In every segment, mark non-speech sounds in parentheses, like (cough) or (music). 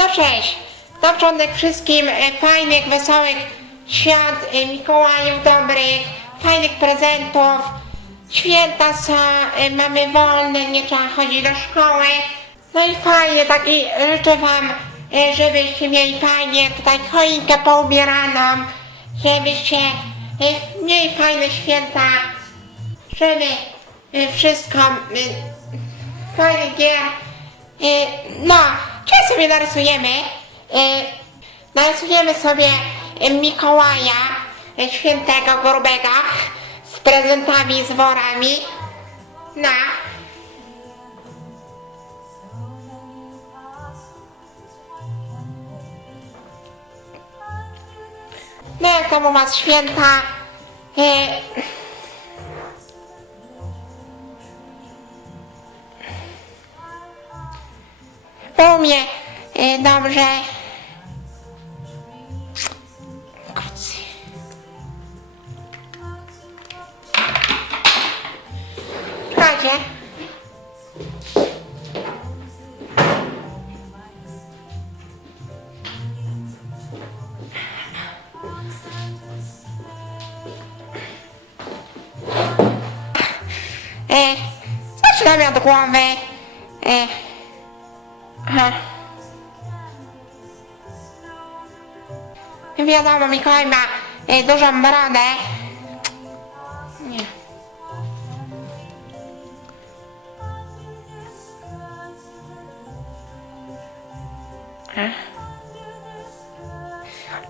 No cześć! Na początek wszystkim e, fajnych, wesołych świąt, e, Mikołajów dobrych, fajnych prezentów. Święta są, e, mamy wolne, nie trzeba chodzić do szkoły. No i fajnie, tak i życzę wam, żebyście mieli fajnie tutaj choinkę poubieraną, żebyście mieli fajne święta, żeby wszystko fajnych gier. No, czy sobie narysujemy? E, Narysujemy sobie e, Mikołaja e, świętego grubego z prezentami, z worami. No. No jak tam u was święta? E, U mnie y, dobrze. Chodźcie. Zaczynamy od głowy. Aha. Wiadomo, Mikołaj ma e, dużą brodę. Nie.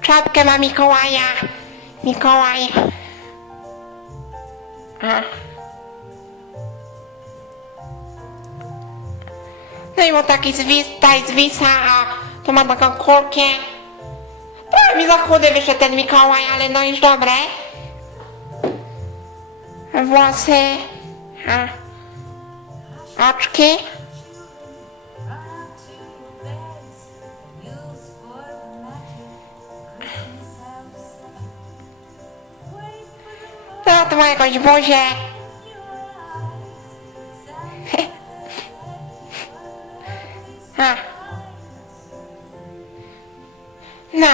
Czapkę ma Mikołaja. Mikołaj. No i ma taki zwis, tutaj zwisa, a tu ma taką kulkę. Trochę mi za chudy wyszedł ten Mikołaj, ale no już dobre. Włosy. A. Oczki. No, to ma jakąś buzię. A. No.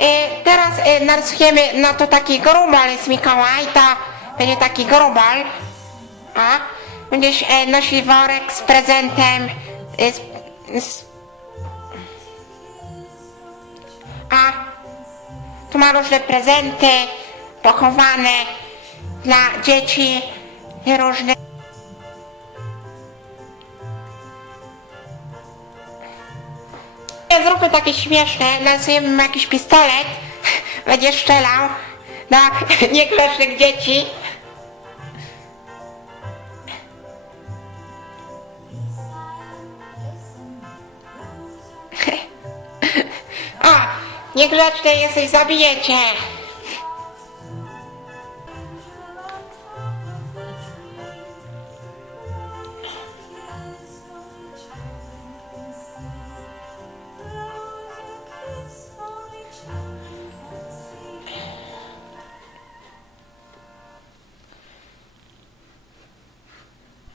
Y, teraz y, narysujemy, no to taki grubal jest Mikołaj, to będzie taki grubal. A. Będziesz y, nosić worek z prezentem. Y, z, z, a. Tu ma różne prezenty pochowane dla dzieci różne. Nie, zróbmy takie śmieszne, narysujemy mu jakiś pistolet, będzie strzelał do (laughs) niegrzecznych dzieci. (laughs) O, niegrzeczny jesteś, zabijecie.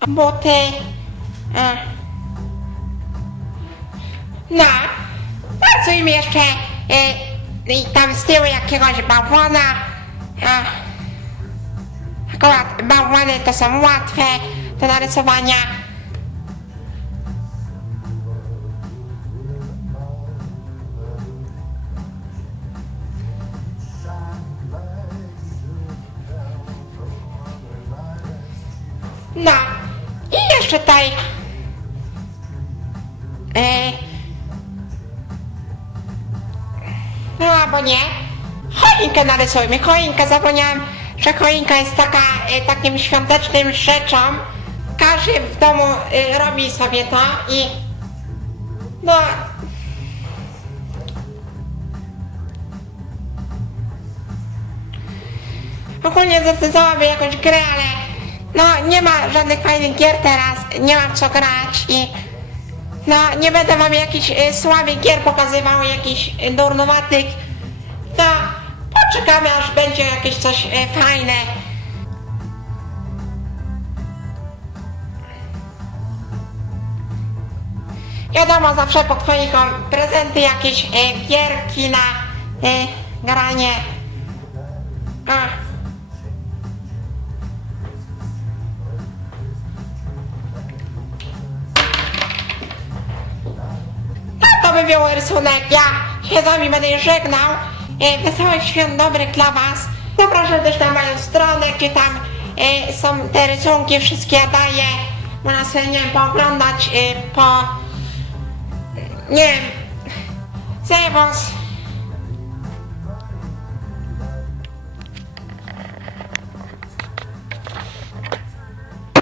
Buty. E. No, narysujmy jeszcze e, i tam z tyłu jakiegoś bałwana. E. Akurat bałwany to są łatwe do narysowania. No, jeszcze tutaj. E, no albo nie. Choinkę narysujmy. Choinkę zapomniałam, że choinka jest taka, e, takim świątecznym rzeczą. Każdy w domu e, robi sobie to i no Ogólnie zdecydowałabym jakąś grę, ale no nie ma żadnych fajnych gier teraz, nie mam co grać i no nie będę wam jakichś y, słabych gier pokazywał, jakichś y, durnowatych. To poczekamy aż będzie jakieś coś y, fajne. Wiadomo, zawsze po o, prezenty jakieś e, gierki na e, granie. Był rysunek. Ja się z wami będę żegnał. E, wesołych świąt dobrych dla was. Zapraszam też na moją stronę, gdzie tam e, są te rysunki, wszystkie ja daję. Można sobie, nie wiem, pooglądać e, po... Nie wiem... Zebos,